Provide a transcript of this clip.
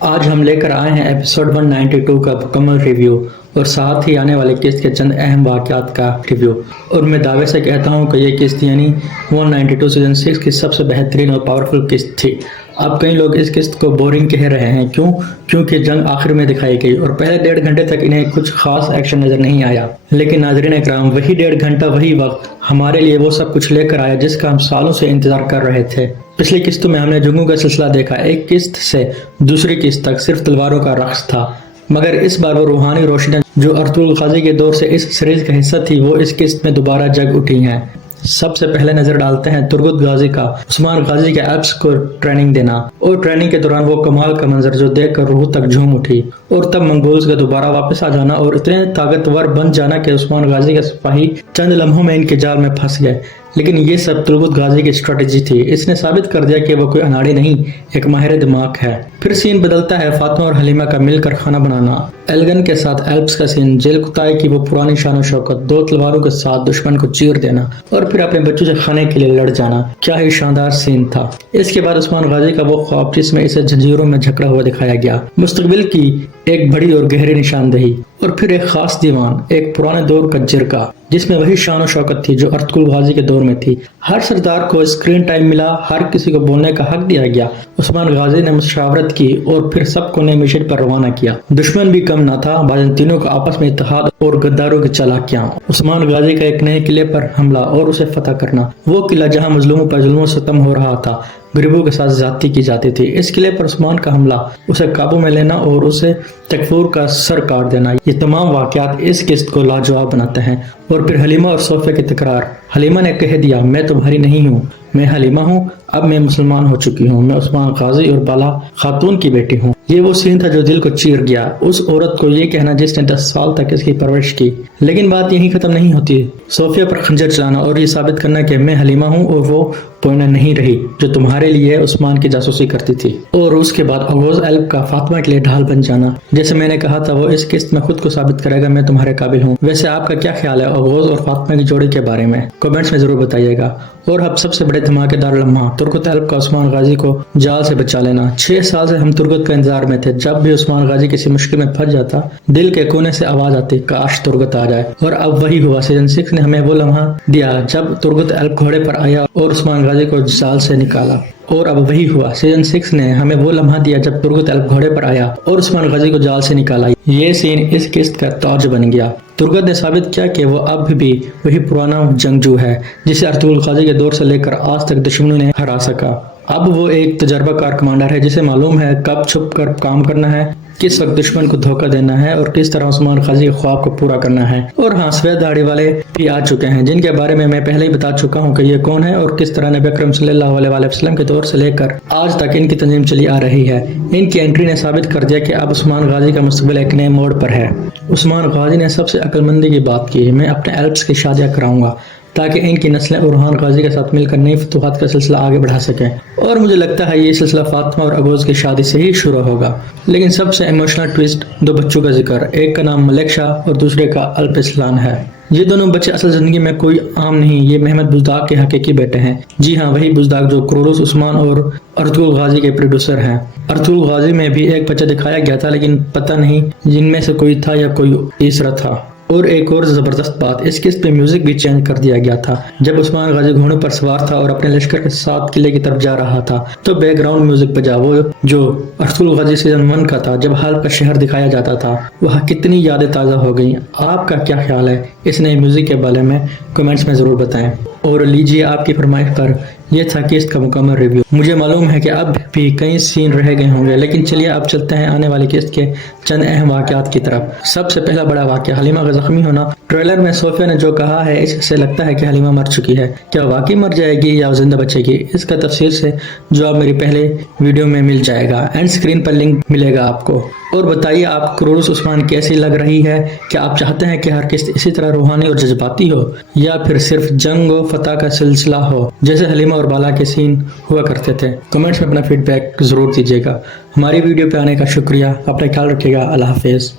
آج ہم لے کر آئے ہیں ایپیسوڈ 192 کا مکمل ریویو اور ساتھ ہی آنے والے قسط کے چند اہم واقعات کا ریویو، اور میں دعوے سے کہتا ہوں کہ یہ قسط یعنی 192 سیزن 6 کی سب سے بہترین اور پاورفل قسط تھی۔ اب کئی لوگ اس قسط کو بورنگ کہہ رہے ہیں، کیونکہ جنگ آخر میں دکھائی گئی اور پہلے 1.5 گھنٹے تک انہیں کچھ خاص ایکشن نظر نہیں آیا، لیکن ناظرین اکرام وہی 1.5 گھنٹہ وہی وقت ہمارے لیے وہ سب کچھ لے کر آیا جس کا ہم سالوں سے انتظار کر رہے تھے۔ پچھلی قسطوں میں ہم نے جنگوں کا سلسلہ دیکھا، ایک قسط سے دوسری قسط تک صرف تلواروں کا رقص تھا، مگر اس بار وہ روحانی روشنیاں جو ارطغرل غازی کے دور سے اس سیریز کا حصہ تھی وہ اس قسط میں دوبارہ جگ اٹھی ہیں۔ سب سے پہلے نظر ڈالتے ہیں ترغت غازی کا عثمان غازی کے ایلپس کو ٹریننگ دینا، اور ٹریننگ کے دوران وہ کمال کا منظر جو دیکھ کر روح تک جھوم اٹھی، اور تب منگولز کا دوبارہ واپس آ جانا اور اتنے طاقتور بن جانا کہ عثمان غازی کے سپاہی چند لمحوں میں ان کے جال میں پھنس گئے۔ لیکن یہ سب ترغت غازی کی اسٹریٹجی تھی، اس نے ثابت کر دیا کہ وہ کوئی اناڑی نہیں، ایک ماہر دماغ ہے۔ پھر سین بدلتا ہے، فاطمہ اور حلیمہ کا مل کر کھانا بنانا، ایلگن کے ساتھ ایلپس کا سین، جیل کتائی کی وہ پرانی شان و شوکت، 2 تلواروں کے ساتھ دشمن کو چیر دینا اور پھر اپنے بچوں سے کھانے کے لیے لڑ جانا، کیا ہی شاندار سین تھا۔ اس کے بعد عثمان غازی کا وہ خواب جس میں اسے جنجیروں میں جھکڑا ہوا دکھایا گیا، مستقبل کی ایک بڑی اور گہری نشاندہی، اور پھر ایک خاص دیوان، ایک پرانے دور کا جرگہ جس میں وہی شان و شوکت تھی جو ارطغرل غازی کے دور میں تھی۔ ہر سردار کو اسکرین ٹائم ملا، ہر کسی کو بولنے کا حق دیا گیا۔ عثمان غازی نے مشاورت کی اور پھر سب کو نئے مشن پر روانہ کیا۔ دشمن بھی کم نہ تھا، بازنطینوں کا آپس میں اتحاد اور غداروں کی چالاکیاں، عثمان غازی کا ایک نئے قلعے پر حملہ اور اسے فتح کرنا، وہ قلعہ جہاں مظلوموں پر ظلم و ستم ہو رہا تھا، غریبوں کے ساتھ زیادتی کی جاتی تھی، اس قلعے پر عثمان کا حملہ، اسے قابو میں لینا اور اسے تکفور کا سر کاٹ دینا، یہ تمام واقعات اس قسط کو لاجواب بناتے ہیں۔ اور پھر حلیمہ اور صوفیہ کی تکرار، حلیمہ نے کہہ دیا میں تمہاری نہیں ہوں، میں حلیمہ ہوں، اب میں مسلمان ہو چکی ہوں، میں عثمان غازی اور بالا خاتون کی بیٹی ہوں۔ یہ وہ سین تھا جو دل کو چیر گیا، اس عورت کو یہ کہنا جس نے 10 سال تک اس کی پرورش کی۔ لیکن بات یہی ختم نہیں ہوتی، صوفیہ پر خنجر چلانا اور یہ ثابت کرنا کہ میں حلیمہ ہوں اور وہ پوئنہ نہیں رہی جو تمہارے لیے عثمان کی جاسوسی کرتی تھی۔ اور اس کے بعد اغوز ایلپ کا فاطمہ کے لیے ڈھال بن جانا، جیسے میں نے کہا تھا وہ اس قسط میں خود کو ثابت کرے گا میں تمہارے قابل ہوں۔ ویسے آپ کا کیا خیال ہے اغوز اور فاطمہ کی جوڑی کے بارے میں؟ کمنٹس میں ضرور بتائیے گا۔ اور اب سب سے بڑے دھماکے دار لمحہ، ترغت ایلپ کا عثمان غازی کو جال سے بچا لینا۔ 6 سال سے ہم ترغت کا انتظار میں تھے، جب بھی عثمان غازی کسی مشکل میں پھنس جاتا دل کے کونے سے آواز آتی کاش ترغت آ جائے، اور اب وہی ہوا۔ سیزن 6 نے ہمیں وہ لمحہ دیا جب ترغت ایلپ گھوڑے پر آیا اور عثمان غازی کو جال سے نکالا، اور اب وہی ہوا۔ سیزن 6 نے ہمیں وہ لمحہ دیا جب ترغت ایلپ گھوڑے پر آیا اور عثمان غازی کو جال سے نکالا، یہ سین اس قسط کا تاج بن گیا۔ ترغت نے ثابت کیا کہ وہ اب بھی وہی پرانا جنگجو ہے جسے ارطغرل غازی کے دور سے لے کر آج تک دشمنوں نے ہرا سکا۔ اب وہ ایک تجربہ کار کمانڈر ہے جسے معلوم ہے کب چھپ کر کام کرنا ہے، کس وقت دشمن کو دھوکہ دینا ہے اور کس طرح عثمان غازی کے خواب کو پورا کرنا ہے۔ اور ہاں، سفید داڑھی والے بھی آ چکے ہیں جن کے بارے میں پہلے ہی بتا چکا ہوں کہ یہ کون ہے اور کس طرح نبی اکرم صلی اللہ علیہ وسلم کے دور سے لے کر آج تک ان کی تنظیم چلی آ رہی ہے۔ ان کی انٹری نے ثابت کر دیا کہ اب عثمان غازی کا مستقبل ایک نئے موڑ پر ہے۔ عثمان غازی نے سب سے عقل مندی کی بات کی، میں اپنے ایلپس کی شادیاں کراؤں گا تاکہ ان کی نسلیں اورحان غازی کے ساتھ مل کر نئی فتوحات کا سلسلہ آگے بڑھا سکیں، اور مجھے لگتا ہے یہ سلسلہ فاطمہ اور اغوز کی شادی سے ہی شروع ہوگا۔ لیکن سب سے ایموشنل ٹویسٹ 2 بچوں کا ذکر، ایک کا نام ملک شاہ اور دوسرے کا الپ اسلان ہے۔ یہ دونوں بچے اصل زندگی میں کوئی عام نہیں، یہ محمد بزداق کے حقیقی بیٹے ہیں۔ جی ہاں، وہی بزداق جو کرولوس عثمان اور ارطغرل غازی کے پروڈیوسر ہیں۔ ارطغرل غازی میں بھی ایک بچہ دکھایا گیا تھا، لیکن پتہ نہیں جن میں سے کوئی تھا یا کوئی تیسرا تھا۔ اور ایک اور زبردست بات، اس قسط پہ میوزک بھی چینج کر دیا گیا تھا۔ جب عثمان غازی گھوڑے پر سوار تھا اور اپنے لشکر کے ساتھ قلعے کی طرف جا رہا تھا تو بیک گراؤنڈ میوزک بجا، وہ جو ارطغرل غازی سیزن 1 کا تھا جب حلب کا شہر دکھایا جاتا تھا۔ وہاں کتنی یادیں تازہ ہو گئیں۔ آپ کا کیا خیال ہے اس نئے میوزک کے بارے میں؟ کمنٹس میں ضرور بتائیں۔ اور لیجیے آپ کی فرمائش پر یہ تھا قسط کا مکمل ریویو۔ مجھے معلوم ہے کہ اب بھی کئی سین رہ گئے ہوں گے، لیکن چلیے اب چلتے ہیں آنے والی قسط کے چند اہم واقعات کی طرف۔ سب سے پہلا بڑا واقعہ، حلیمہ کا زخمی ہونا۔ ٹریلر میں صوفیہ نے جو کہا ہے اس سے لگتا ہے کہ حلیمہ مر چکی ہے، کیا واقعی مر جائے گی یا زندہ بچے گی؟ اس کا تفصیل سے جواب میری پہلے ویڈیو میں مل جائے گا، اینڈ اسکرین پر لنک ملے گا آپ کو۔ اور بتائیے آپ کرولوس عثمان کیسی لگ رہی ہے؟ کیا آپ چاہتے ہیں کہ ہر قسط اسی طرح روحانی اور جذباتی ہو، یا پھر صرف جنگ و فتح کا سلسلہ ہو جیسے حلیمہ اور بالا کے سین ہوا کرتے تھے؟ کمنٹس میں اپنا فیڈ بیک ضرور دیجیے گا۔ ہماری ویڈیو پہ آنے کا شکریہ، اپنا خیال رکھیے گا، اللہ حافظ۔